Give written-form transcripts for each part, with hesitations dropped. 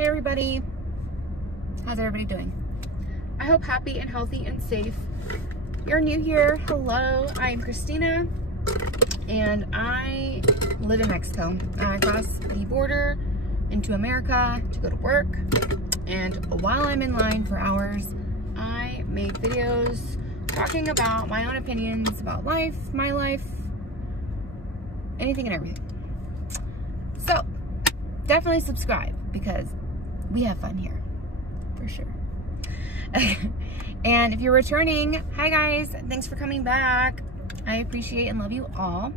Hey everybody, how's everybody doing? I hope happy and healthy and safe. If you're new here, hello, I'm Christina and I live in Mexico. I crossed the border into America to go to work, and while I'm in line for hours, I make videos talking about my own opinions about life, my life, anything and everything. So definitely subscribe because we have fun here, for sure. And if you're returning, hi guys, thanks for coming back. I appreciate and love you all.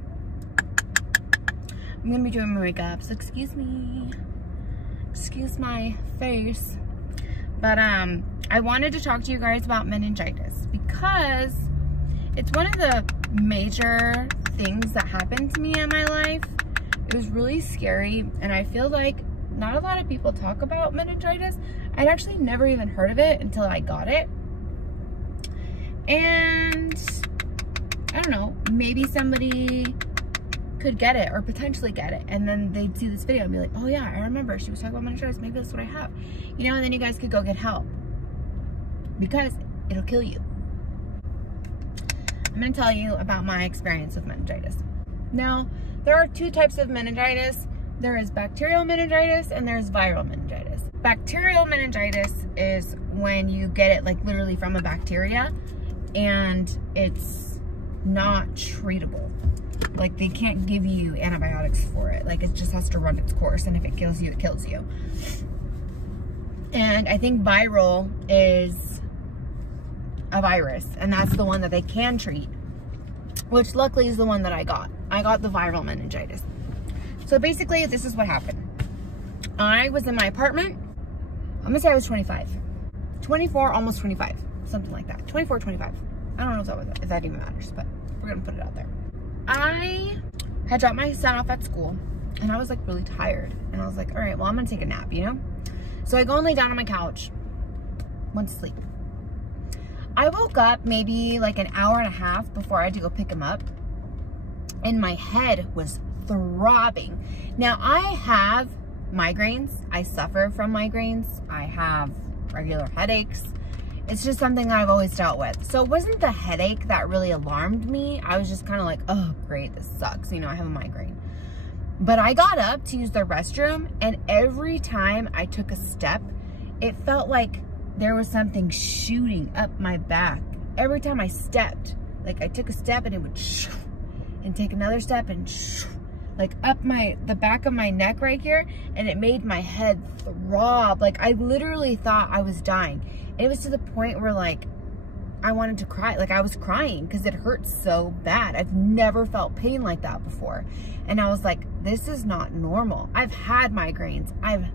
I'm gonna be doing my makeup, so excuse me. Excuse my face. But I wanted to talk to you guys about meningitis because it's one of the major things that happened to me in my life. It was really scary, and I feel like not a lot of people talk about meningitis. I'd actually never even heard of it until I got it. And I don't know, maybe somebody could get it or potentially get it, and then they'd see this video and be like, oh yeah, I remember she was talking about meningitis, maybe that's what I have, you know, and then you guys could go get help because it'll kill you. I'm going to tell you about my experience with meningitis. Now, there are two types of meningitis. There is bacterial meningitis and there's viral meningitis. Bacterial meningitis is when you get it like literally from a bacteria and it's not treatable. Like they can't give you antibiotics for it. Like it just has to run its course, and if it kills you, it kills you. And I think viral is a virus, and that's the one that they can treat, which luckily is the one that I got. I got the viral meningitis. So basically, this is what happened. I was in my apartment. I'm gonna say I was 25. 24, almost 25. Something like that. 24, 25. I don't know if that even matters, but we're gonna put it out there. I had dropped my son off at school, and I was like really tired. And I was like, all right, well, I'm gonna take a nap, you know? So I go and lay down on my couch, went to sleep. I woke up maybe like an hour and a half before I had to go pick him up, and my head was throbbing. Now, I have migraines. I suffer from migraines. I have regular headaches. It's just something I've always dealt with. So it wasn't the headache that really alarmed me. I was just kind of like, oh, great, this sucks. You know, I have a migraine. But I got up to use the restroom, and every time I took a step, it felt like there was something shooting up my back. Every time I stepped, like I took a step and it would shoo, and take another step and shoo, like up the back of my neck right here, and it made my head throb. Like I literally thought I was dying. And it was to the point where like I wanted to cry. Like I was crying because it hurt so bad. I've never felt pain like that before. And I was like, this is not normal. I've had migraines. I've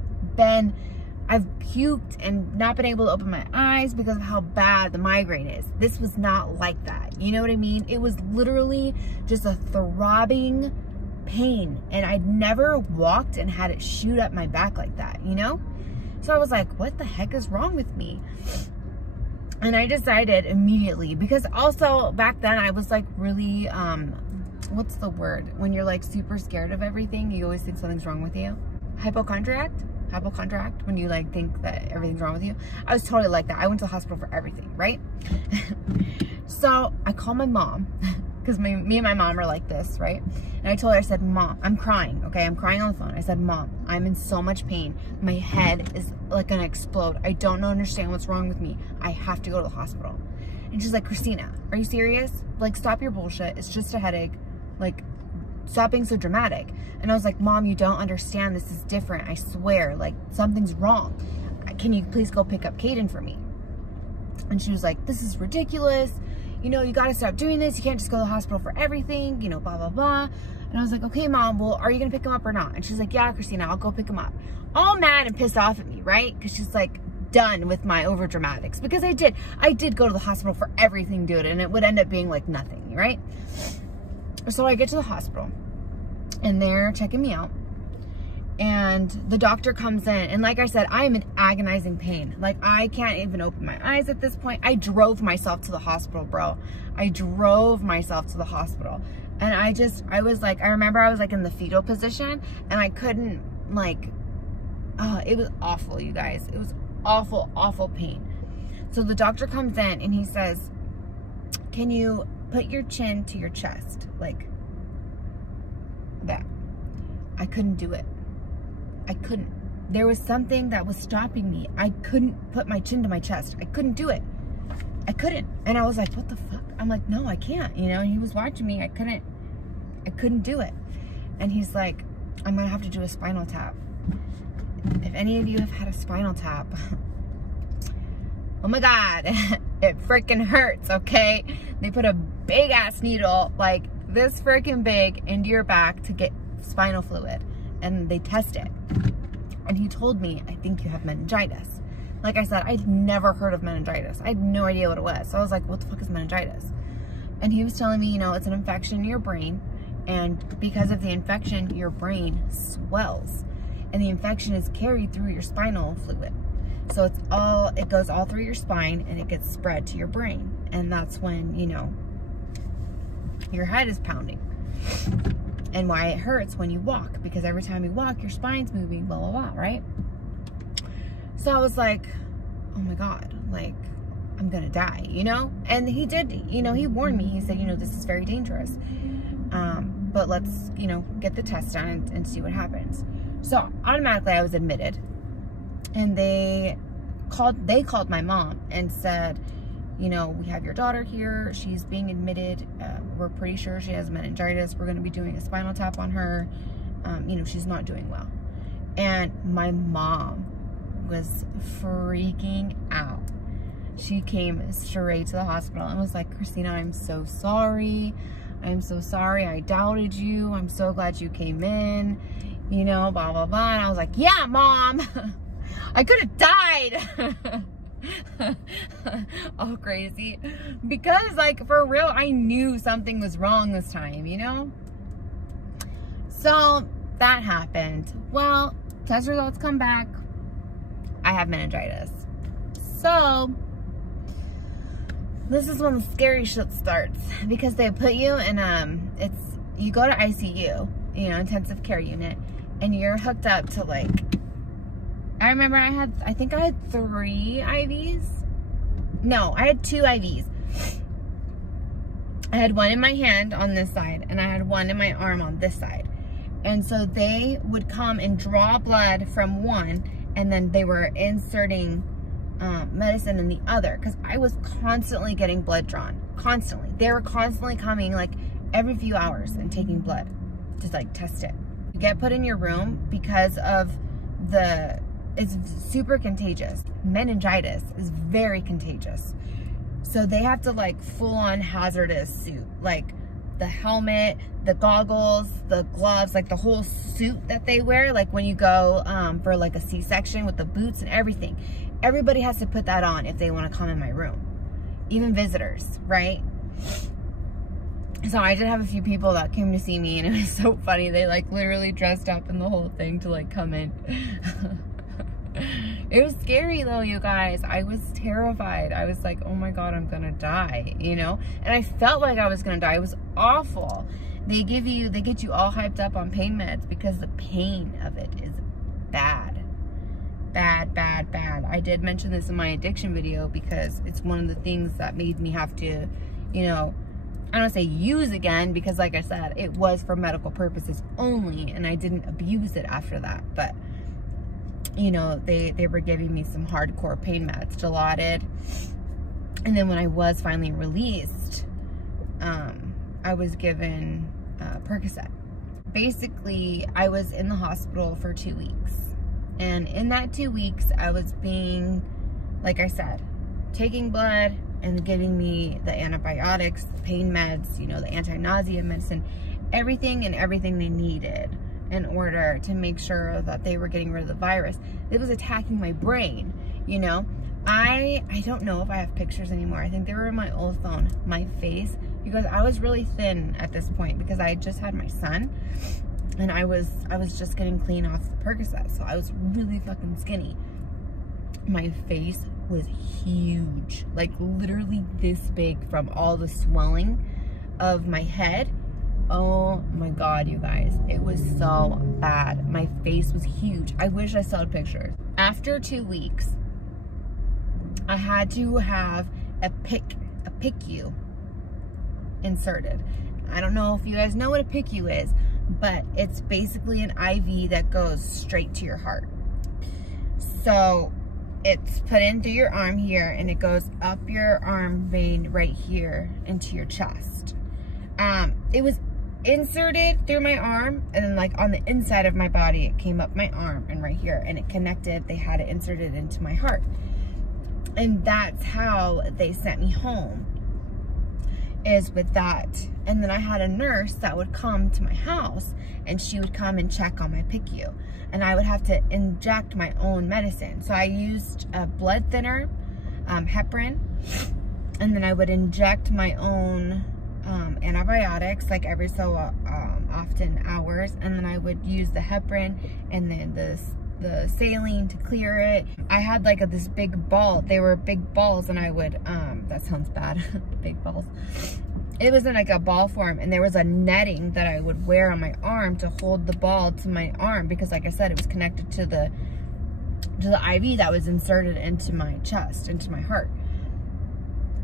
puked and not been able to open my eyes because of how bad the migraine is. This was not like that. You know what I mean? It was literally just a throbbing pain, and I'd never walked and had it shoot up my back like that, you know? So I was like, what the heck is wrong with me? And I decided immediately, because also back then I was like really, what's the word? When you're like super scared of everything, you always think something's wrong with you. Hypochondriac, when you like think that everything's wrong with you. I was totally like that. I went to the hospital for everything, right? So I called my mom, because me and my mom are like this, right? And I told her, I said, Mom, I'm crying, okay? I'm crying on the phone. I said, Mom, I'm in so much pain. My head is like gonna explode. I don't understand what's wrong with me. I have to go to the hospital. And she's like, Christina, are you serious? Like, stop your bullshit. It's just a headache. Like, stop being so dramatic. And I was like, Mom, you don't understand. This is different. I swear, like something's wrong. Can you please go pick up Caden for me? And she was like, this is ridiculous. You know, you got to stop doing this. You can't just go to the hospital for everything, you know, blah, blah, blah. And I was like, okay, Mom, well, are you going to pick him up or not? And she's like, yeah, Christina, I'll go pick him up. All mad and pissed off at me, right? Because she's like done with my over dramatics, because I did go to the hospital for everything, dude, and it would end up being like nothing, right? So I get to the hospital and they're checking me out, and the doctor comes in, and like I said, I am in agonizing pain. Like I can't even open my eyes at this point. I drove myself to the hospital, bro. I drove myself to the hospital. And I remember I was like in the fetal position, and I couldn't like Oh, it was awful, you guys. It was awful, awful pain. So the doctor comes in and he says, can you put your chin to your chest? Like that. I couldn't do it. I couldn't. There was something that was stopping me. I couldn't put my chin to my chest. I couldn't do it. I couldn't. And I was like, what the fuck? I'm like, no, I can't. You know, and he was watching me. I couldn't do it. And he's like, I'm going to have to do a spinal tap. If any of you have had a spinal tap, oh my God, it freaking hurts, okay? They put a big ass needle, like this freaking big, into your back to get spinal fluid. And they test it. And he told me, I think you have meningitis. Like I said, I'd never heard of meningitis. I had no idea what it was. So I was like, what the fuck is meningitis? And he was telling me, you know, it's an infection in your brain. And because of the infection, your brain swells. And the infection is carried through your spinal fluid. So it goes all through your spine and it gets spread to your brain. And that's when, you know, your head is pounding. And why it hurts when you walk, because every time you walk, your spine's moving, blah, blah, blah, right? So I was like, oh my God, like, I'm gonna die, you know? And he did, you know, he warned me. He said, you know, this is very dangerous. But let's, you know, get the test done and see what happens. So automatically I was admitted. And they called my mom and said, you know, we have your daughter here. She's being admitted. We're pretty sure she has meningitis. We're going to be doing a spinal tap on her. You know, she's not doing well. And my mom was freaking out. She came straight to the hospital and was like, Christina, I'm so sorry. I'm so sorry. I doubted you. I'm so glad you came in. You know, blah, blah, blah. And I was like, yeah, Mom. I could have died. All crazy, because like for real I knew something was wrong this time, you know. So that happened. Well, test results come back, I have meningitis. So this is when the scary shit starts, because they put you in you go to ICU, you know, intensive care unit, and you're hooked up to like, I remember I think I had 3 IVs. No, I had 2 IVs. I had one in my hand on this side, and I had one in my arm on this side. And so they would come and draw blood from one, and then they were inserting medicine in the other, because I was constantly getting blood drawn. Constantly. They were constantly coming like every few hours and taking blood to like test it. You get put in your room because of it's super contagious. Meningitis is very contagious. So they have to like full on hazardous suit, like the helmet, the goggles, the gloves, like the whole suit that they wear, like when you go for like a C-section with the boots and everything. Everybody has to put that on if they want to come in my room, even visitors, right? So I did have a few people that came to see me, and it was so funny. They like literally dressed up in the whole thing to like come in. It was scary though, you guys. I was terrified. I was like, oh my God, I'm gonna die, you know? And I felt like I was gonna die. It was awful. They get you all hyped up on pain meds because the pain of it is bad. Bad, bad, bad. I did mention this in my addiction video because it's one of the things that made me have to, you know, I don't want to say use again, because like I said, it was for medical purposes only, and I didn't abuse it after that. But you know, they were giving me some hardcore pain meds, Dilaudid. And then when I was finally released, I was given Percocet. Basically, I was in the hospital for 2 weeks. And in that 2 weeks, I was being, like I said, taking blood and giving me the antibiotics, the pain meds, you know, the anti-nausea medicine, everything they needed in order to make sure that they were getting rid of the virus. It was attacking my brain, you know. I don't know if I have pictures anymore. I think they were in my old phone. My face, because I was really thin at this point because I had just had my son, and I was just getting clean off the Percocet, so I was really fucking skinny. My face was huge, like literally this big from all the swelling of my head Oh my God, you guys. It was so bad. My face was huge. I wish I still had pictures. After 2 weeks, I had to have a PICU inserted. I don't know if you guys know what a PICU is, but it's basically an IV that goes straight to your heart. So it's put in through your arm here, and it goes up your arm vein right here into your chest. It was inserted through my arm, and then like on the inside of my body, it came up my arm and right here, and it connected. They had it inserted into my heart. And that's how they sent me home, is with that. And then I had a nurse that would come to my house, and she would come and check on my PICU, and I would have to inject my own medicine. So I used a blood thinner, heparin, and then I would inject my own antibiotics like every so often hours, and then I would use the heparin and then the saline to clear it. I had like this big ball. They were big balls, and I would that sounds bad. Big balls. It was in like a ball form, and there was a netting that I would wear on my arm to hold the ball to my arm, because like I said, it was connected to the IV that was inserted into my chest, into my heart.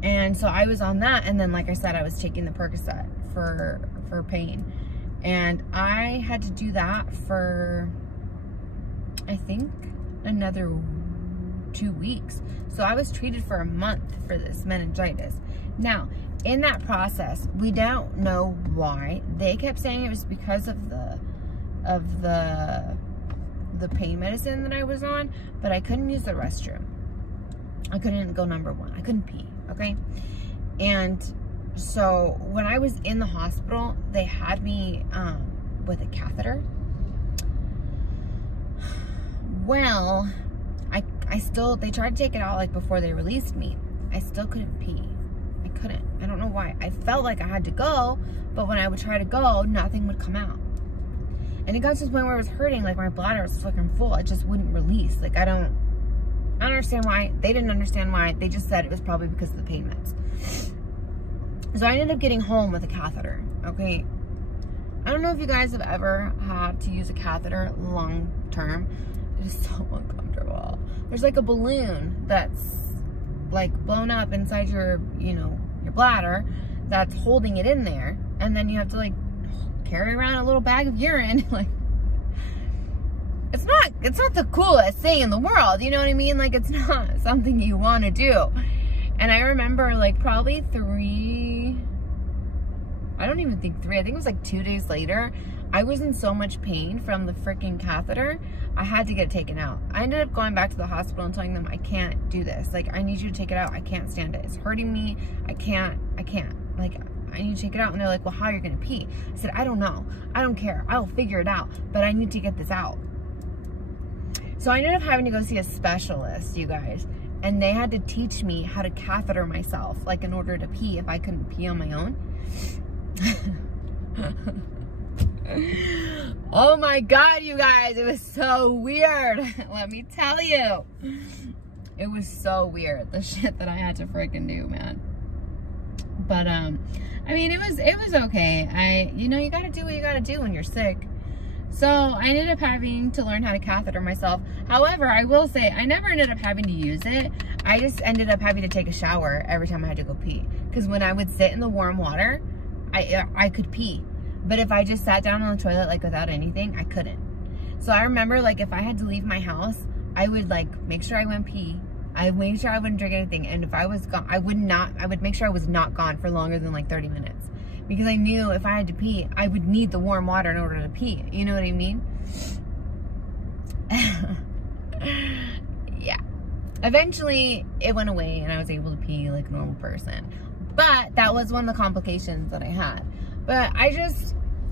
And so I was on that, and then like I said, I was taking the Percocet for pain. And I had to do that for, I think, another 2 weeks. So I was treated for a month for this meningitis. Now, in that process, we don't know why. They kept saying it was because of the pain medicine that I was on, but I couldn't use the restroom. I couldn't go number one. I couldn't pee, okay? And so when I was in the hospital, they had me with a catheter. Well, I still, they tried to take it out like before they released me. I still couldn't pee. I couldn't. I don't know why. I felt like I had to go, but when I would try to go, nothing would come out. And it got to the point where it was hurting, like my bladder was fucking full. It just wouldn't release. Like I don't understand why. They didn't understand why. They just said it was probably because of the pain meds. So I ended up getting home with a catheter, okay? I don't know if you guys have ever had to use a catheter long term. It is so uncomfortable. There's like a balloon that's like blown up inside your, your bladder that's holding it in there. And then you have to like carry around a little bag of urine. Like, it's not the coolest thing in the world. You know what I mean? Like, it's not something you want to do. And I remember like probably I don't even think 3, I think it was like 2 days later, I was in so much pain from the freaking catheter, I had to get it taken out. I ended up going back to the hospital and telling them, I can't do this. Like, I need you to take it out. I can't stand it. It's hurting me. I can't. Like, I need to take it out. And they're like, well, how are you going to pee? I said, I don't know. I don't care. I'll figure it out. But I need to get this out. So I ended up having to go see a specialist, you guys. And they had to teach me how to catheter myself, like in order to pee if I couldn't pee on my own. Oh my God, you guys, it was so weird. Let me tell you. It was so weird, the shit that I had to freaking do, man. But, I mean, it was okay. You gotta do what you gotta do when you're sick. So I ended up having to learn how to catheter myself. However, I will say, I never ended up having to use it. I just ended up having to take a shower every time I had to go pee. Because when I would sit in the warm water, I could pee. But if I just sat down on the toilet, like without anything, I couldn't. So I remember, like, if I had to leave my house, I would like make sure I went pee. I would make sure I wouldn't drink anything. And if I was gone, I would make sure I was not gone for longer than like 30 minutes. Because I knew if I had to pee, I would need the warm water in order to pee. You know what I mean? Yeah. Eventually, it went away and I was able to pee like a normal person. But that was one of the complications that I had. But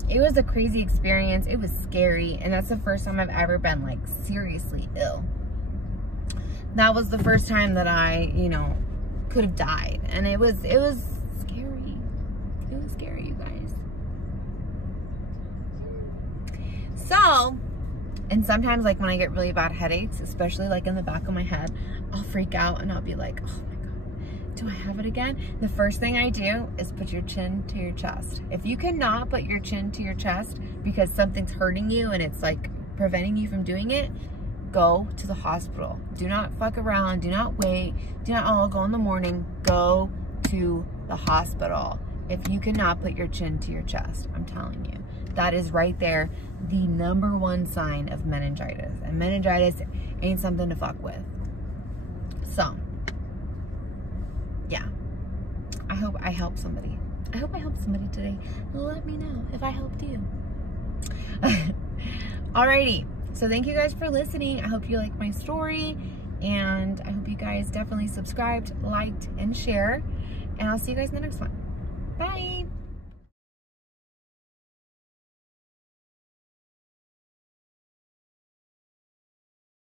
it was a crazy experience. It was scary. And that's the first time I've ever been like seriously ill. That was the first time that I, could have died. And it was scary. It was scary, you guys. So, and sometimes like when I get really bad headaches, especially like in the back of my head, I'll freak out and I'll be like, oh my God, do I have it again? The first thing I do is put your chin to your chest. If you cannot put your chin to your chest because something's hurting you and it's like preventing you from doing it, go to the hospital. Do not fuck around. Do not wait. Do not, oh, I'll go in the morning. Go to the hospital. If you cannot put your chin to your chest, I'm telling you, that is right there the #1 sign of meningitis. And meningitis ain't something to fuck with. So, yeah. I hope I helped somebody. I hope I helped somebody today. Let me know if I helped you. Alrighty. So thank you guys for listening. I hope you liked my story. And I hope you guys definitely subscribed, liked, and share. And I'll see you guys in the next one. Bye.